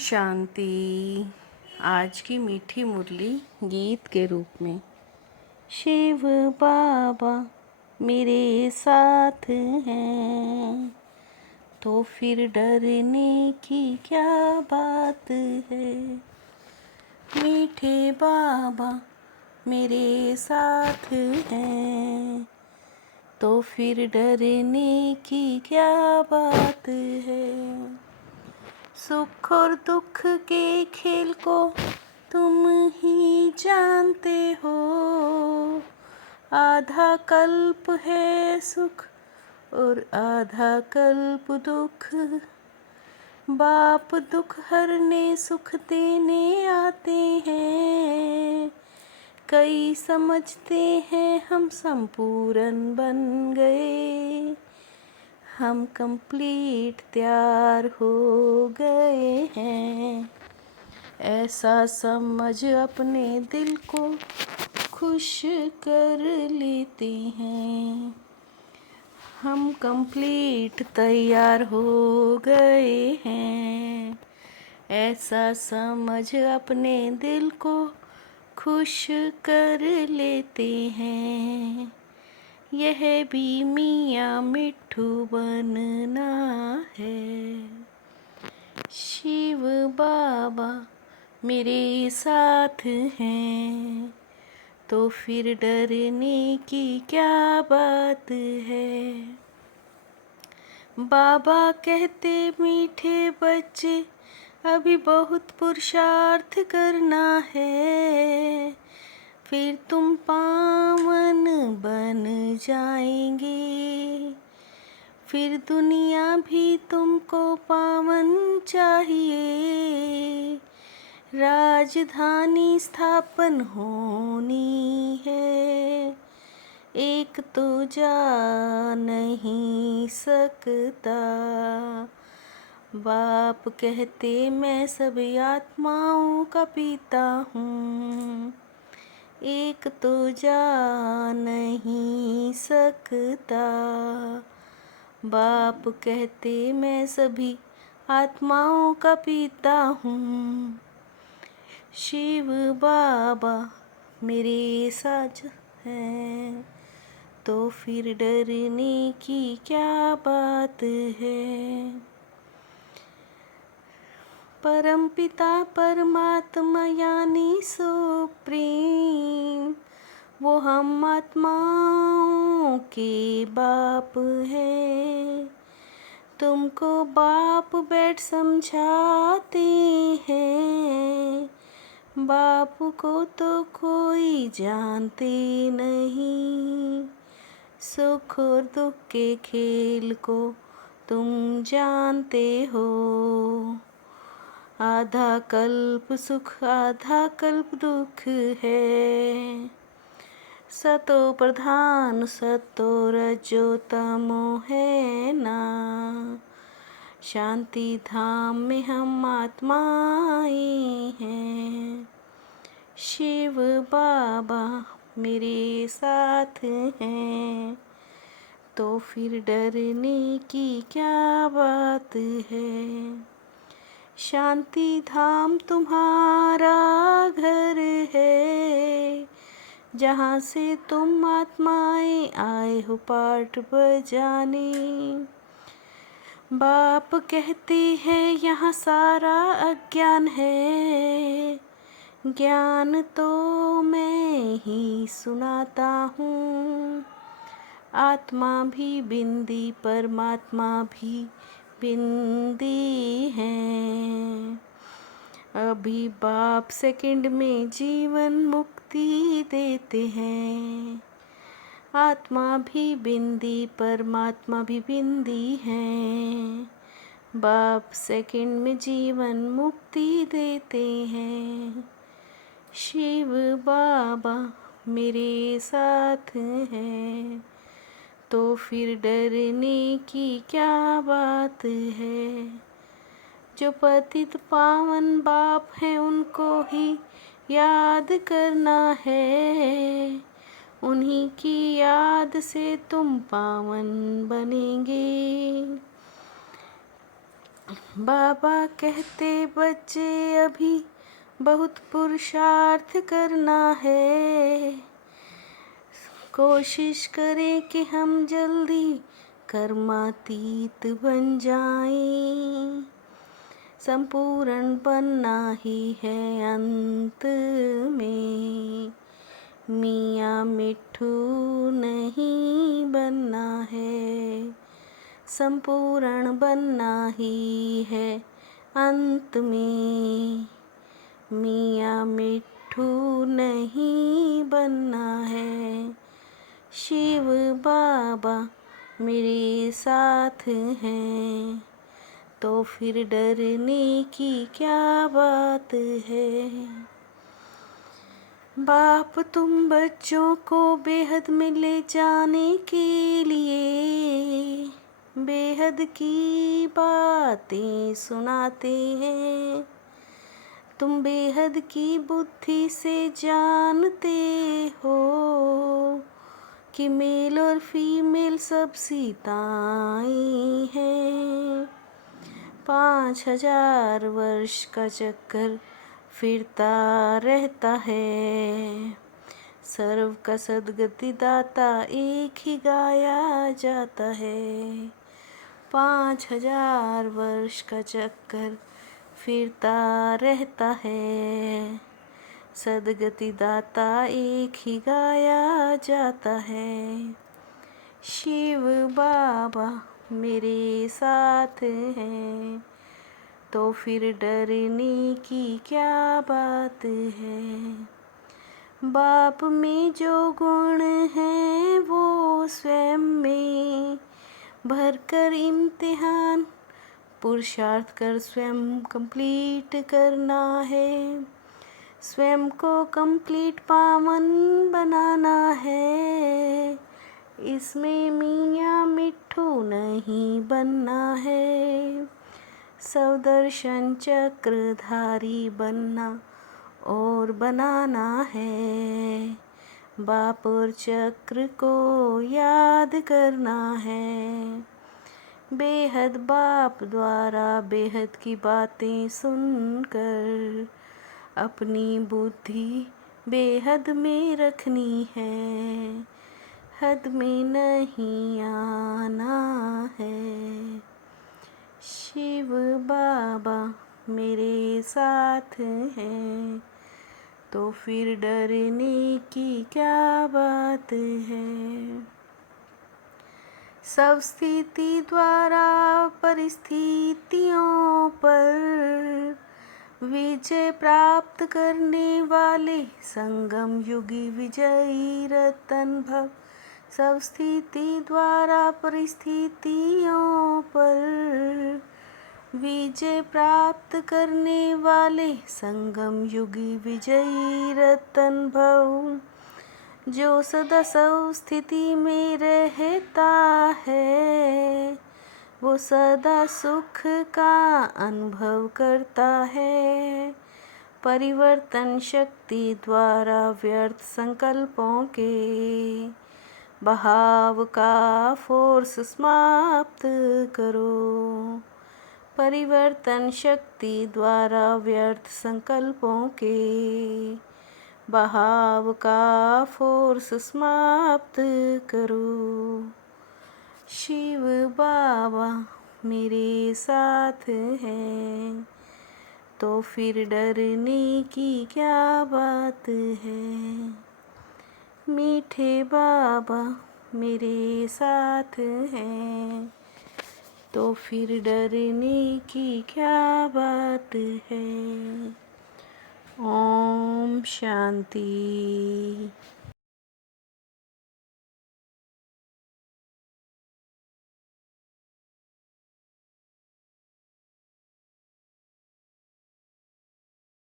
शांति। आज की मीठी मुरली गीत के रूप में। शिव बाबा मेरे साथ हैं, तो फिर डरने की क्या बात है। मीठे बाबा मेरे साथ हैं, तो फिर डरने की क्या बात है। सुख और दुख के खेल को तुम ही जानते हो। आधा कल्प है सुख और आधा कल्प दुख। बाप दुख हरने सुख देने आते हैं। कई समझते हैं हम संपूर्ण बन गए। हम कंप्लीट तैयार हो गए हैं। ऐसा समझ अपने दिल को खुश कर लेते हैं। हम कंप्लीट तैयार हो गए हैं। ऐसा समझ अपने दिल को खुश कर लेते हैं। यह भी मियाँ मिट्ठू बनना है। शिव बाबा मेरे साथ हैं, तो फिर डरने की क्या बात है। बाबा कहते मीठे बच्चे अभी बहुत पुरुषार्थ करना है, फिर तुम पावन बन जाएंगे। फिर दुनिया भी तुमको पावन चाहिए। राजधानी स्थापन होनी है। एक तो जा नहीं सकता। बाप कहते मैं सभी आत्माओं का पिता हूँ। एक तो जा नहीं सकता। बाप कहते मैं सभी आत्माओं का पिता हूँ। शिव बाबा मेरे साथ हैं, तो फिर डरने की क्या बात है। परम पिता परमात्मा यानी सुप्रीम, वो हम आत्माओं के बाप है। तुमको बाप बैठ समझाते हैं। बाप को तो कोई जानते नहीं। सुख और दुख के खेल को तुम जानते हो। आधा कल्प सुख आधा कल्प दुख है। सतो प्रधान सतो रजो तमो है ना। शांति धाम में हम आत्माएं हैं। शिव बाबा मेरे साथ हैं, तो फिर डरने की क्या बात है। शांति धाम तुम्हारा घर है, जहाँ से तुम आत्माएं आए हो पाठ बजाने। बाप कहते हैं यहाँ सारा अज्ञान है। ज्ञान तो मैं ही सुनाता हूँ। आत्मा भी बिंदी परमात्मा भी बिंदी है। अभी बाप सेकंड में जीवन मुक्ति देते हैं। आत्मा भी बिंदी परमात्मा भी बिंदी है। बाप सेकंड में जीवन मुक्ति देते हैं। शिव बाबा मेरे साथ हैं, तो फिर डरने की क्या बात है। जो पतित पावन बाप हैं उनको ही याद करना है। उन्हीं की याद से तुम पावन बनेंगे। बाबा कहते बच्चे अभी बहुत पुरुषार्थ करना है, कोशिश करें कि हम जल्दी कर्मातीत बन जाएं। संपूर्ण बनना ही है अंत में, मियाँ मिट्ठू नहीं बनना है। संपूर्ण बनना ही है अंत में, मियाँ मिट्ठू नहीं बनना है। शिव बाबा मेरे साथ हैं, तो फिर डरने की क्या बात है। बाप तुम बच्चों को बेहद में ले जाने के लिए बेहद की बातें सुनाते हैं। तुम बेहद की बुद्धि से जानते हो कि मेल और फीमेल सब सीताएं हैं। 5000 वर्ष का चक्कर फिरता रहता है, सर्व का सद्गति दाता एक ही गाया जाता है। 5000 वर्ष का चक्कर फिरता रहता है, सद्गति दाता एक ही गाया जाता है। शिव बाबा मेरे साथ हैं, तो फिर डरने की क्या बात है। बाप में जो गुण है वो स्वयं में भरकर इम्तिहान पुरुषार्थ कर स्वयं कंप्लीट करना है। स्वयं को कंप्लीट पावन बनाना है, इसमें मियाँ मिट्ठू नहीं बनना है। सवदर्शन चक्रधारी बनना और बनाना है, बाप और चक्र को याद करना है। बेहद बाप द्वारा बेहद की बातें सुनकर अपनी बुद्धि बेहद में रखनी है, हद में नहीं आना है। शिव बाबा मेरे साथ हैं, तो फिर डरने की क्या बात है। सब स्थिति द्वारा परिस्थितियों पर विजय प्राप्त करने वाले संगम युगी विजयी रतन भव। सब स्थिति द्वारा परिस्थितियों पर विजय प्राप्त करने वाले संगम युगी विजयी रतन भव। जो सदा सब स्थिति में रहता है, वो सदा सुख का अनुभव करता है। परिवर्तन शक्ति द्वारा व्यर्थ संकल्पों के बहाव का फोर्स समाप्त करो। परिवर्तन शक्ति द्वारा व्यर्थ संकल्पों के बहाव का फोर्स समाप्त करो। शिव बाबा मेरे साथ हैं, तो फिर डरने की क्या बात है। मीठे बाबा मेरे साथ हैं, तो फिर डरने की क्या बात है। ओम शांति।